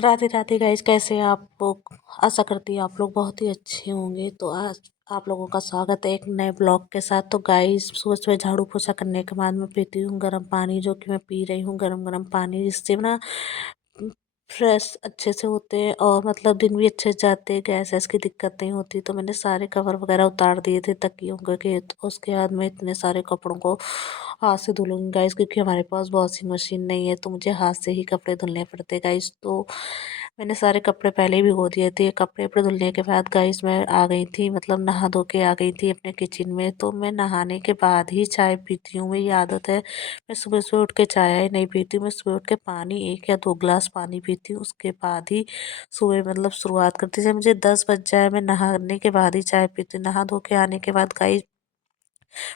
Radhe Radhe guys, कैसे हैं आप लोग। आशा करती हूँ आप लोग बहुत ही अच्छे होंगे। तो आज आप लोगों का स्वागत है एक नए ब्लॉग के साथ। तो गाइस, सुबह सुबह झाड़ू पोछा करने के बाद मैं पीती हूँ गर्म पानी, जो कि मैं पी रही हूँ गरम गरम पानी, जिससे ना फ्रेश अच्छे से होते हैं और मतलब दिन भी अच्छे से जाते हैं, गैस वैस की दिक्कत नहीं होती। तो मैंने सारे कवर वगैरह उतार दिए थे तकियों के। तो उसके बाद मैं इतने सारे कपड़ों को हाथ से धुलूंगी गाइस, क्योंकि हमारे पास वॉशिंग मशीन नहीं है, तो मुझे हाथ से ही कपड़े धुलने पड़ते गाइस। तो मैंने सारे कपड़े पहले ही भिगो दिए थे। कपड़े वपड़े धुलने के बाद गाइस मैं आ गई थी, मतलब नहा धो के आ गई थी अपने किचन में। तो मैं नहाने के बाद ही चाय पीती हूँ, मेरी आदत है। मैं सुबह सुबह उठ के चाय नहीं पीती हूँ, मैं सुबह उठ के पानी 1 या 2 गिलास पानी पीती हूँ, उसके बाद ही सुबह मतलब शुरुआत करती हूँ। जब मुझे 10 बज जाए, मैं नहाने के बाद ही चाय पीती हूँ। नहा धो के आने के बाद गाइस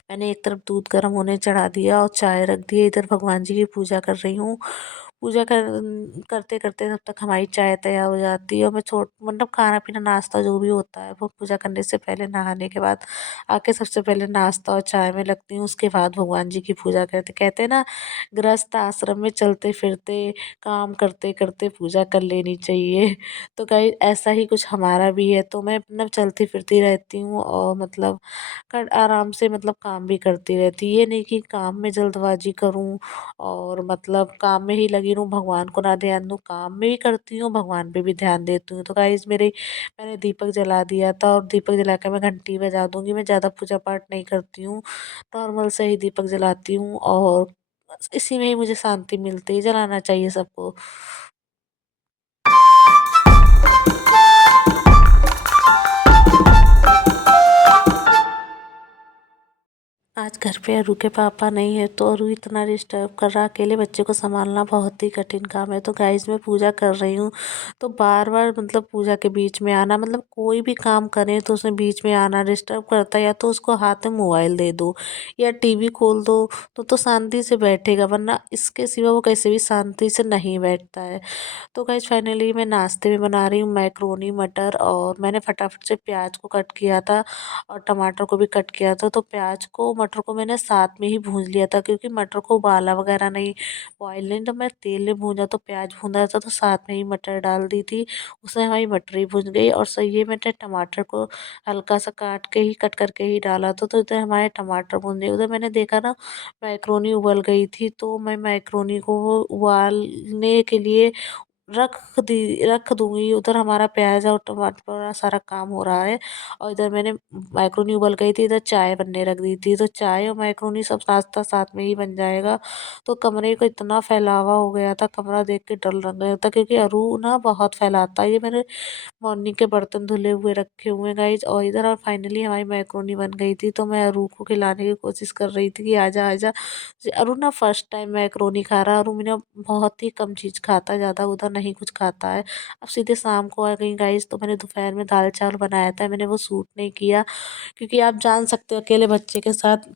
मैंने एक तरफ दूध गर्म होने चढ़ा दिया और चाय रख दी, इधर भगवान जी की पूजा कर रही हूँ। पूजा करते करते तब तक हमारी चाय तैयार हो जाती है, और मैं छोट मतलब खाना पीना नाश्ता जो भी होता है वो पूजा करने से पहले, नहाने के बाद आके सबसे पहले नाश्ता और चाय में लगती हूँ। उसके बाद भगवान जी की पूजा करते, कहते हैं ना, गृहस्थ आश्रम में चलते फिरते काम करते करते पूजा कर लेनी चाहिए। तो कहीं ऐसा ही कुछ हमारा भी है। तो मैं मतलब चलती फिरती रहती हूँ और मतलब कर आराम से मतलब काम भी करती रहती। ये नहीं कि काम में जल्दबाजी करूँ और मतलब काम में ही लगी रहूँ, भगवान को ना ध्यान दूँ। काम में भी करती हूँ, भगवान पे भी ध्यान देती हूँ। तो गाइस मैंने दीपक जला दिया था, और दीपक जला के मैं घंटी बजा दूँगी। मैं ज़्यादा पूजा पाठ नहीं करती हूँ, नॉर्मल से ही दीपक जलाती हूँ, और बस इसी में ही मुझे शांति मिलती है। जलाना चाहिए सबको। आज घर पे अरू के पापा नहीं है, तो अरू इतना डिस्टर्ब कर रहा। अकेले बच्चे को संभालना बहुत ही कठिन काम है। तो गाइस मैं पूजा कर रही हूँ, तो बार बार मतलब पूजा के बीच में आना, मतलब कोई भी काम करें तो उसमें बीच में आना डिस्टर्ब करता है। या तो उसको हाथ में मोबाइल दे दो या टीवी खोल दो, तो शांति से बैठेगा, वरना इसके सिवा वो कैसे भी शांति से नहीं बैठता है। तो गाइस फाइनली मैं नाश्ते में बना रही हूँ मैक्रोनी मटर, और मैंने फटाफट से प्याज को कट किया था और टमाटर को भी कट किया था। तो प्याज को मटर को मैंने साथ में ही भून लिया था, क्योंकि मटर को उबाला वगैरह नहीं, बॉयल नहीं। तो मैं तेल में भूना, तो प्याज भून रहा था तो साथ में ही मटर डाल दी थी। उससे हमारी मटर ही भुन गई, और सही है, मैंने टमाटर को हल्का सा काट के ही कट करके ही डाला था। तो इधर हमारे टमाटर भुन गए, उधर मैंने देखा ना मैक्रोनी उबल गई थी, तो मैं मैक्रोनी को उबालने के लिए रख दूँगी। उधर हमारा प्याज़ और टमाटर वाला सारा काम हो रहा है, और इधर मैंने मैक्रोनी उबल गई थी, इधर चाय बनने रख दी थी। तो चाय और मैक्रोनी सब नाश्ता साथ में ही बन जाएगा। तो कमरे को इतना फैलावा हो गया था, कमरा देख के डर लग गया था, क्योंकि अरू ना बहुत फैलाता है। ये मैंने मॉर्निंग के बर्तन धुले हुए रखे हुए हैं गाइस, और इधर और फाइनली हमारी मैक्रोनी बन गई थी। तो मैं अरू को खिलाने की कोशिश कर रही थी कि आजा आजा। अरू ना फर्स्ट टाइम मैक्रोनी खा रहा है, अरू मेरा बहुत ही कम चीज़ खाता है, ज़्यादा उधर नहीं कुछ खाता है। अब सीधे शाम को आ गई गाइस, तो मैंने दोपहर में दाल चावल बनाया था, मैंने वो सूट नहीं किया, क्योंकि आप जान सकते हो अकेले बच्चे के साथ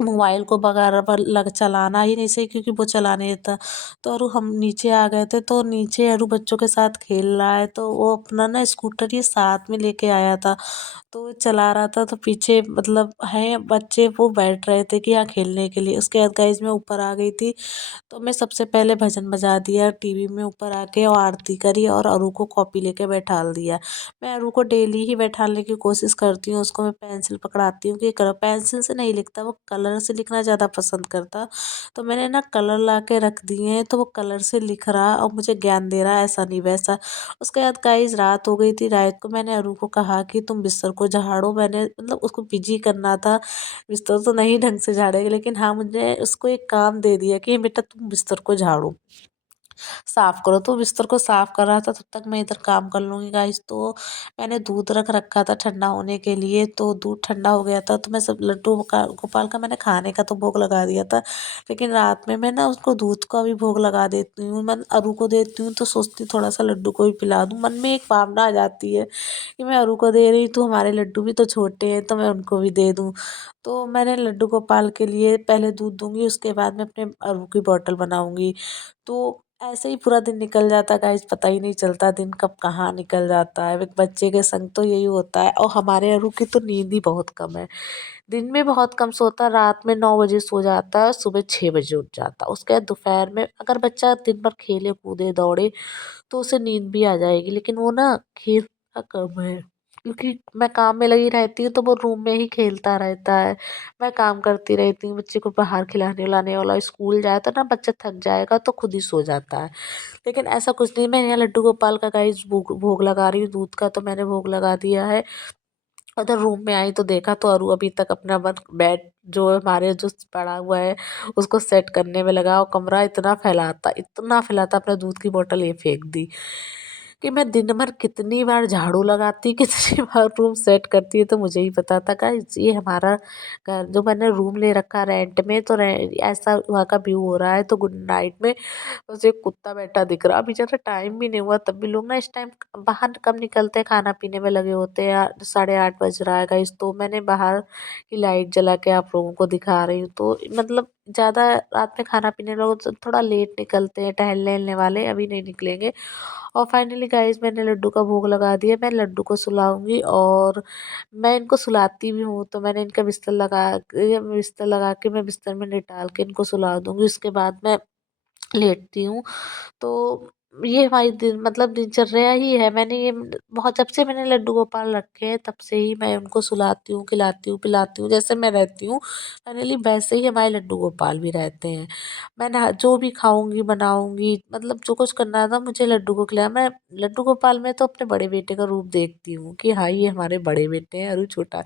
मोबाइल को बगैर लग चलाना ही नहीं सही, क्योंकि वो चला नहीं देता। तो अरु हम नीचे आ गए थे, तो नीचे अरु बच्चों के साथ खेल रहा है, तो वो अपना ना स्कूटर ही साथ में लेके आया था, तो वो चला रहा था। तो पीछे मतलब है बच्चे, वो बैठ रहे थे कि हाँ खेलने के लिए। उसके बाद गाइस मैं ऊपर आ गई थी, तो मैं सबसे पहले भजन बजा दिया टीवी में ऊपर आके, और आरती करी, और अरु को कॉपी लेके बैठाल दिया। मैं अरु को डेली ही बैठाने की कोशिश करती हूँ, उसको मैं पेंसिल पकड़ाती हूँ कि कलर पेंसिल से नहीं लिखता, वो कलर से लिखना ज़्यादा पसंद करता। तो मैंने ना कलर ला के रख दिए हैं, तो वो कलर से लिख रहा और मुझे ज्ञान दे रहा है, ऐसा नहीं वैसा। उसके बाद गाइस रात हो गई थी, रात को मैंने अरु को कहा कि तुम बिस्तर को झाड़ो। मैंने मतलब उसको बिजी करना था, बिस्तर तो नहीं ढंग से झाड़ेगा, लेकिन हाँ मुझे उसको एक काम दे दिया कि बेटा तुम बिस्तर को झाड़ो, साफ करो। तो बिस्तर को साफ कर रहा था, तब तक मैं इधर काम कर लूँगी गाइस। तो मैंने दूध रख रखा था ठंडा होने के लिए, तो दूध ठंडा हो गया था, तो मैं सब लड्डू का गोपाल का मैंने खाने का तो भोग लगा दिया था, लेकिन रात में मैं ना उसको दूध का भी भोग लगा देती हूँ। मैं अरु को देती हूँ, तो सोचती हूँ थोड़ा सा लड्डू को भी पिला दूँ। मन में एक भावना आ जाती है कि मैं अरु को दे रही हूँ, तो हमारे लड्डू भी तो छोटे हैं, तो मैं उनको भी दे दूँ। तो मैंने लड्डू गोपाल के लिए पहले दूध दूँगी, उसके बाद मैं अपने अरु की बॉटल बनाऊँगी। तो ऐसे ही पूरा दिन निकल जाता है गाइस, पता ही नहीं चलता दिन कब कहाँ निकल जाता है। एक बच्चे के संग तो यही होता है, और हमारे अरु की तो नींद ही बहुत कम है। दिन में बहुत कम सोता है, रात में 9 बजे सो जाता है, सुबह 6 बजे उठ जाता है। उसके बाद दोपहर में अगर बच्चा दिन भर खेले कूदे दौड़े तो उसे नींद भी आ जाएगी, लेकिन वो ना खेलता कम है। क्योंकि मैं काम में लगी रहती हूँ तो वो रूम में ही खेलता रहता है। मैं काम करती रहती हूँ, बच्चे को बाहर खिलाने विलाने वाला स्कूल जाए तो ना बच्चा थक जाएगा तो खुद ही सो जाता है। लेकिन ऐसा कुछ नहीं, मैं यहाँ लड्डू गोपाल का गाइस भोग भोग लगा रही हूँ, दूध का तो मैंने भोग लगा दिया है। उधर रूम में आई तो देखा तो अरु अभी तक अपना बेड जो हमारे जो पड़ा हुआ है उसको सेट करने में लगा, और कमरा इतना फैलाता अपना दूध की बोतल ये फेंक दी। कि मैं दिन भर कितनी बार झाड़ू लगाती कितनी बार रूम सेट करती है तो मुझे ही पता था गाइस। ये हमारा घर जो मैंने रूम ले रखा रेंट में, तो ऐसा वहाँ का व्यू हो रहा है, तो गुड नाइट में बस एक कुत्ता बैठा दिख रहा। अभी ज़्यादा टाइम भी नहीं हुआ, तब भी लोग ना इस टाइम बाहर कम निकलते हैं, खाना पीने में लगे होते हैं। 8:30 बज रहा है गाइस, तो मैंने बाहर की लाइट जला के आप लोगों को दिखा रही हूँ। तो मतलब ज़्यादा रात में खाना पीने लोग तो थोड़ा लेट निकलते हैं, टहलने वाले अभी नहीं निकलेंगे। और फाइनली गाइस मैंने लड्डू का भोग लगा दिया, मैं लड्डू को सुलाऊंगी, और मैं इनको सुलाती भी हूँ। तो मैंने इनका बिस्तर लगा के मैं बिस्तर में लेटाल के इनको सुला दूंगी, उसके बाद मैं लेटती हूँ। तो ये हमारी दिन मतलब दिनचर्या ही है। मैंने ये बहुत जब से मैंने लड्डू गोपाल रखे हैं तब से ही मैं उनको सुलाती हूँ, खिलाती हूँ, पिलाती हूँ। जैसे मैं रहती हूँ फाइनली वैसे ही हमारे लड्डू गोपाल भी रहते हैं। मैं ना जो भी खाऊँगी, बनाऊँगी, मतलब जो कुछ करना था मुझे लड्डू को खिलाया। मैं लड्डू गोपाल में तो अपने बड़े बेटे का रूप देखती हूँ कि हाँ, ये हमारे बड़े बेटे हैं और वो छोटा है।